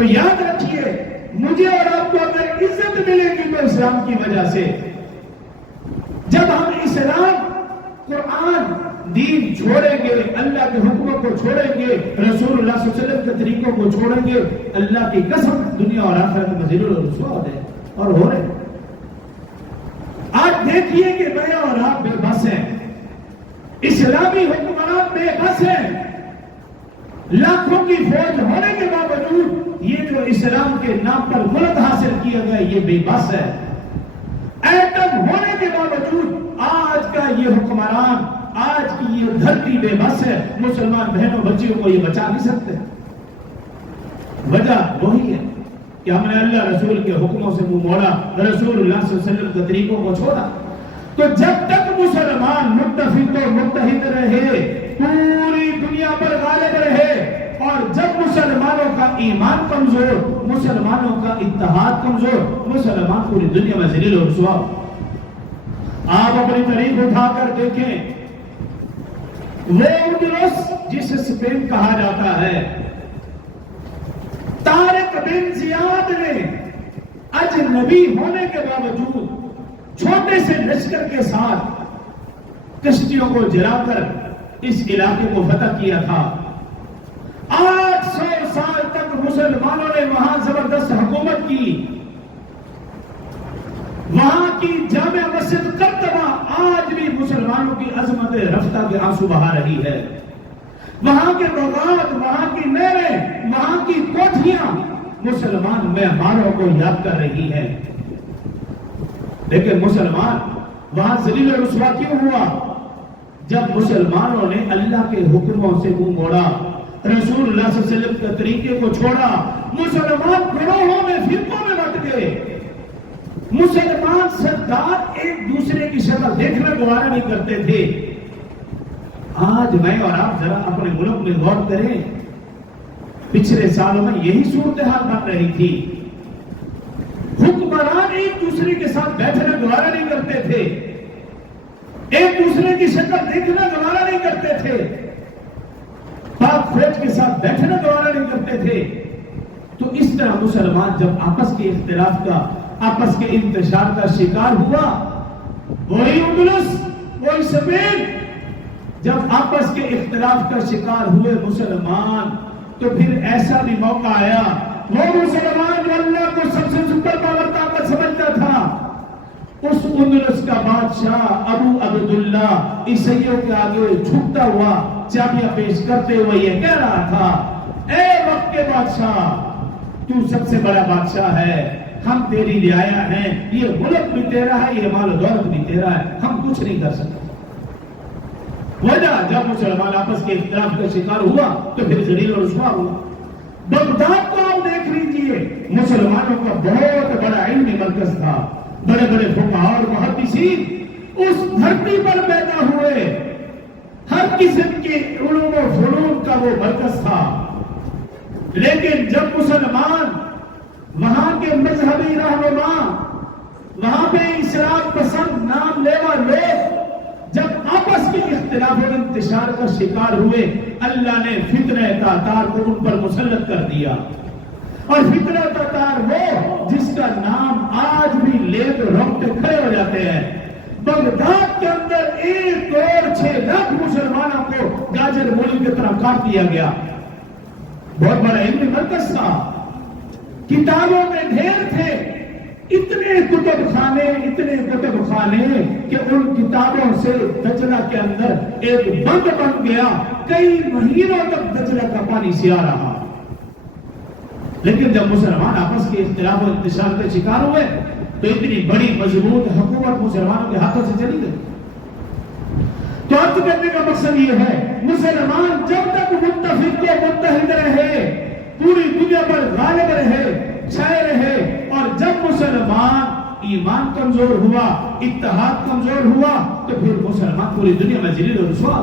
تو یاد رکھیے مجھے اور آپ کو اگر عزت ملے گی تو اسلام کی وجہ سے. جب ہم اسلام قرآن دین چھوڑیں گے, اللہ کے حکموں کو چھوڑیں گے, رسول اللہ صلی اللہ علیہ وسلم کے طریقوں کو چھوڑیں گے, اللہ کی قسم دنیا اور آخرت میں ذلیل و رسوا ہو جائے اور ہو رہے. آج دیکھیے کہ میں اور آپ بے بس ہیں, اسلامی حکمران بے بس ہیں, لاکھوں کی فوج ہونے کے باوجود یہ جو اسلام کے نام پر ملک حاصل کیا گیا یہ بے بس ہے. ایٹم ہونے کے باوجود آج کا یہ حکمران, آج کی یہ دھرتی بے بس ہے. مسلمان بہنوں بچیوں کو یہ بچا نہیں سکتے. وجہ وہی ہے کہ ہم نے اللہ رسول کے حکموں سے منہ موڑا, رسول اللہ صلی اللہ علیہ وسلم کے طریقوں کو چھوڑا. تو جب تک مسلمان متفق و متحد رہے, پوری دنیا پر غالب رہے, اور جب مسلمانوں کا ایمان کمزور, مسلمانوں کا اتحاد کمزور, مسلمان پوری دنیا میں ذلیل و رسوا. آپ اپنی تاریخ اٹھا کر دیکھیں, وہ اندلس جسے اسپین کہا جاتا ہے, طارق بن زیاد نے اجنبی ہونے کے باوجود چھوٹے سے لشکر کے ساتھ کشتیوں کو جلا کر اس علاقے کو فتح کیا تھا. 800 سال تک مسلمانوں نے وہاں زبردست حکومت کی. وہاں کی جامع مسجد قرطبہ آج بھی مسلمانوں کی عظمت رفتہ کے آنسو بہا رہی ہے. وہاں کے باغات, وہاں کی نہریں, وہاں کی کوٹھیاں مسلمان معماروں کو یاد کر رہی ہے. لیکن مسلمان وہاں ذلیل و رسوا کیوں ہوا؟ جب مسلمانوں نے اللہ کے حکموں سے منہ موڑا, رسول اللہ صلی اللہ علیہ وسلم کے طریقے کو چھوڑا, مسلمان گروہوں میں فرقوں میں بٹ گئے. مسلمان سردار ایک دوسرے کی شکل دیکھنا گوارا نہیں کرتے تھے. آج میں اور آپ ذرا اپنے ملک میں غور کریں, پچھلے سالوں میں یہی صورتحال بن رہی تھی. حکمران ایک دوسرے کے ساتھ بیٹھنا گوارا نہیں کرتے تھے, ایک دوسرے کی شکل دیکھنا گوارا نہیں کرتے تھے, پاک فوج کے ساتھ بیٹھنا گوارا نہیں کرتے تھے. تو اس طرح مسلمان جب آپس کے اختلاف کا, آپس کے انتشار کا شکار ہوا, وہی اندلس, وہی اسپین, جب آپس کے اختلاف کا شکار ہوئے مسلمان, تو پھر ایسا بھی موقع آیا. وہ مسلمان جو اللہ کو سب سے سپر پاور طاقت سمجھتا تھا, اس اندلس کا بادشاہ ابو عبداللہ عیسائیوں کے آگے جھکتا ہوا چابیاں پیش کرتے ہوئے یہ کہہ رہا تھا, اے وقت کے بادشاہ, تو سب سے بڑا بادشاہ ہے, ہم تیری رعایا ہیں, یہ ملک بھی تیرا ہے, یہ مال و دولت بھی تیرا ہے, ہم کچھ نہیں کر سکتے. وجہ جب مسلمان آپس کے اختلاف کا شکار ہوا تو پھر ذلیل و رسوا ہوا. بغداد کو آپ دیکھ لیجیے, مسلمانوں کا بہت بڑا علمی مرکز تھا, بڑے بڑے فقہاء اور محدثین اس دھرتی پر پیدا ہوئے, ہر قسم کے علوم و فنون کا وہ مرکز تھا. لیکن جب مسلمان وہاں کے مذہبی رہنما, وہاں پہ اسلام پسند نام لیوا لوگ جب آپس کے اختلاف اور انتشار کا شکار ہوئے, اللہ نے فتنہ تاتار کو ان پر مسلط کر دیا. اور فتنہ تاتار وہ جس کا نام آج بھی لے تو رونگٹے کھڑے ہو جاتے ہیں. بغداد کے اندر 1 کروڑ 6 لاکھ مسلمانوں کو گاجر مولی کی طرح کاٹ دیا گیا. بہت بڑا علمی مرکز تھا, کتابوں میں ڈھیر تھے, اتنے کتب خانے کہ ان کتابوں سے دجلہ کے اندر ایک بند بن گیا, کئی مہینوں تک دجلہ کا پانی سیا رہا. لیکن جب مسلمان آپس کے اختلاف و انتشار کے شکار ہوئے تو اتنی بڑی مضبوط حکومت مسلمانوں کے ہاتھوں سے چلی گئی. تو عرض کرنے کا مقصد یہ ہے, مسلمان جب تک متفق و متحد رہے, پوری دنیا پر غالب رہے, چھائے رہے, اور جب مسلمان ایمان کمزور ہوا, اتحاد کمزور ہوا, تو پھر مسلمان پوری دنیا میں ذلیل و رسوا.